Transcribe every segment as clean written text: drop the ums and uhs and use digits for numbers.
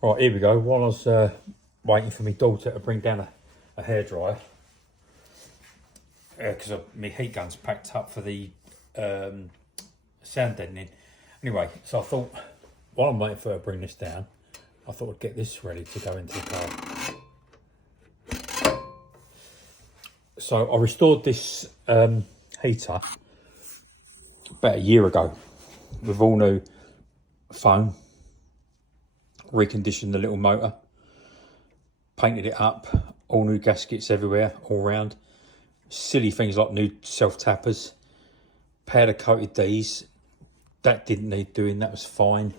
Right, here we go. While I was waiting for my daughter to bring down a hairdryer, because my heat gun's packed up for the sound deadening. Anyway, so I thought, while I'm waiting for her to bring this down, I thought I'd get this ready to go into the car. So I restored this heater about a year ago with all new foam, reconditioned the little motor, painted it up, all new gaskets everywhere, all round. Silly things like new self-tappers, powder coated these. That didn't need doing, that was fine.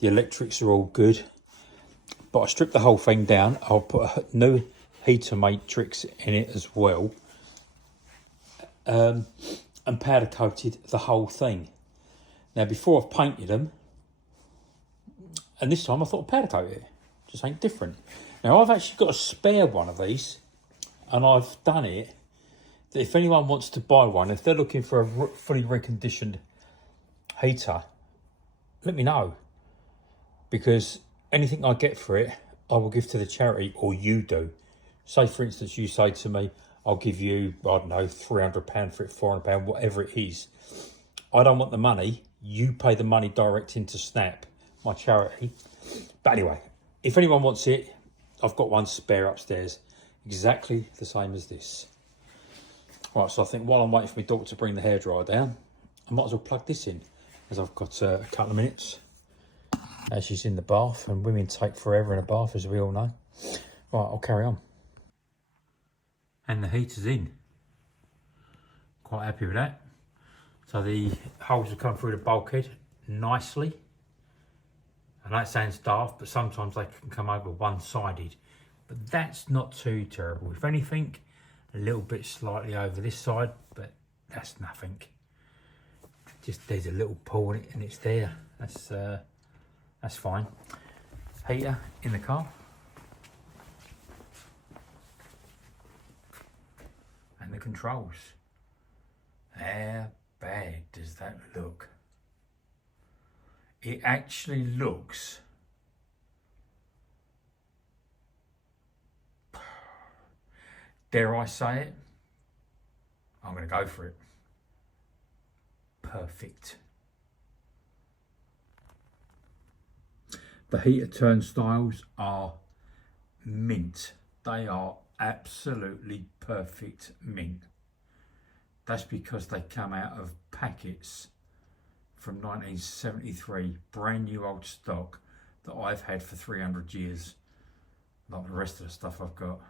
The electrics are all good. But I stripped the whole thing down. I'll put a new heater matrix in it as well. And powder coated the whole thing. Now before I've painted them, and this time I thought I'd powder coat it. Just ain't different. Now I've actually got a spare one of these, and I've done it. That if anyone wants to buy one, if they're looking for a fully reconditioned heater, let me know. Because anything I get for it, I will give to the charity, or you do. Say for instance, you say to me, I'll give you, I don't know, £300 for it, £400, whatever it is. I don't want the money. You pay the money direct into Snap, my charity. But anyway, if anyone wants it, I've got one spare upstairs, exactly the same as this. Right, so I think while I'm waiting for my daughter to bring the hairdryer down, I might as well plug this in, as I've got a couple of minutes as she's in the bath, and women take forever in a bath, as we all know. Right, I'll carry on. And the heater's in. Quite happy with that. So the holes have come through the bulkhead nicely. I know it sounds daft, but sometimes they can come over one-sided. But that's not too terrible. If anything, a little bit slightly over this side, but that's nothing. Just there's a little pull in it and it's there. That's fine. Heater in the car. And the controls. How bad does that look? It actually looks dare I say it? I'm going to go for it. Perfect. The heater turnstiles are mint. They are absolutely perfect mint. That's because they come out of packets from 1973, brand new old stock that I've had for 300 years, like the rest of the stuff I've got.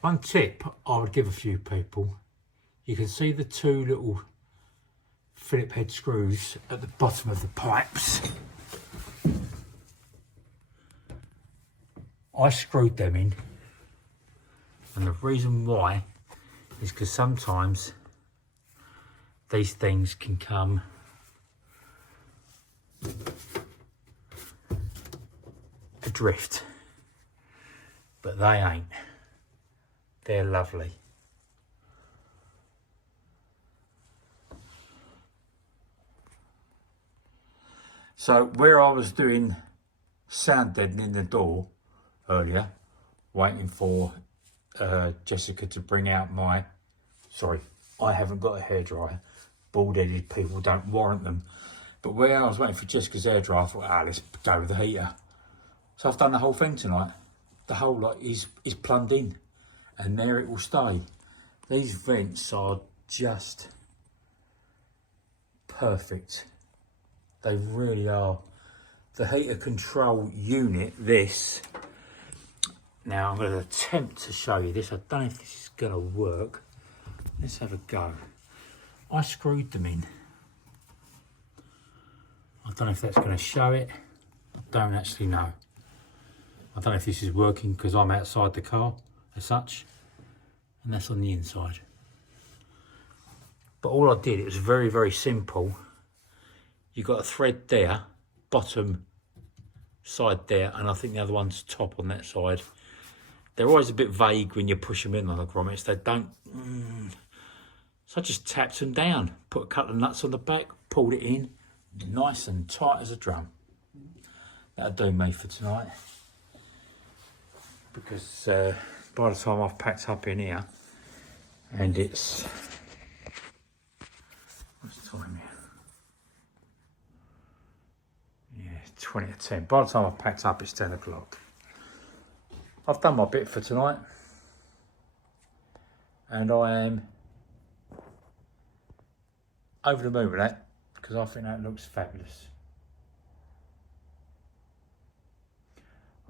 One tip I would give a few people, you can see the two little Phillip head screws at the bottom of the pipes. I screwed them in, and the reason why is because sometimes these things can come adrift, but they ain't. They're lovely. So where I was doing sound deadening the door earlier, waiting for Jessica to bring out my, sorry, I haven't got a hairdryer. Bald-headed people don't warrant them. But where I was waiting for Jessica's hairdryer, I thought, let's go with the heater. So I've done the whole thing tonight. The whole lot is plumbed in, and there it will stay. These vents are just perfect. They really are. The heater control unit, this. Now I'm going to attempt to show you this. I don't know if this is going to work. Let's have a go. I screwed them in. I don't know if that's going to show it. I don't actually know. I don't know if this is working because I'm outside the car as such. And that's on the inside. But all I did, it was very, very simple. You got a thread there, bottom side there, and I think the other one's top on that side. They're always a bit vague when you push them in on the grommets. They don't... So I just tapped them down, put a couple of nuts on the back, pulled it in, nice and tight as a drum. That'll do me for tonight. Because by the time I've packed up in here, and it's... What's the time here? Yeah, 20 to 10. By the time I've packed up, it's 10 o'clock. I've done my bit for tonight. And I am over the moon with that, because I think that looks fabulous.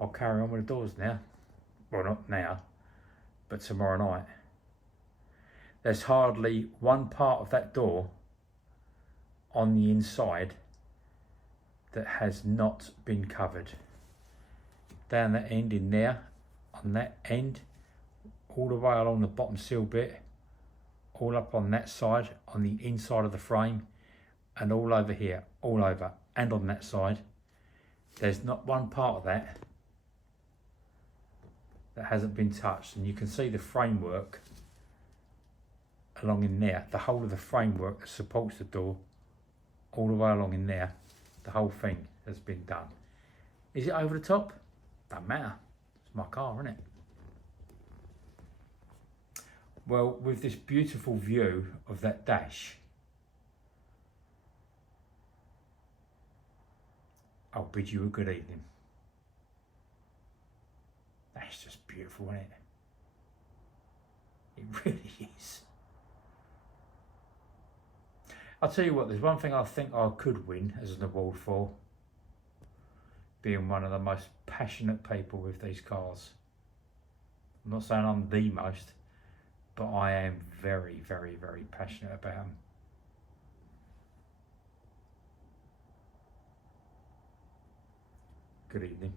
I'll carry on with the doors now. Well, not now, but tomorrow night. There's hardly one part of that door on the inside that has not been covered. Down that end in there, on that end, all the way along the bottom sill bit, all up on that side, on the inside of the frame, and all over here, all over, and on that side. There's not one part of that that hasn't been touched, and you can see the framework along in there, the whole of the framework that supports the door, all the way along in there, the whole thing has been done. Is it over the top? Doesn't matter, it's my car, isn't it? Well, with this beautiful view of that dash, I'll bid you a good evening. That's just beautiful, isn't it? It really is. I'll tell you what, there's one thing I think I could win as an award for, being one of the most passionate people with these cars. I'm not saying I'm the most, but I am very, very, very passionate about them. Good evening.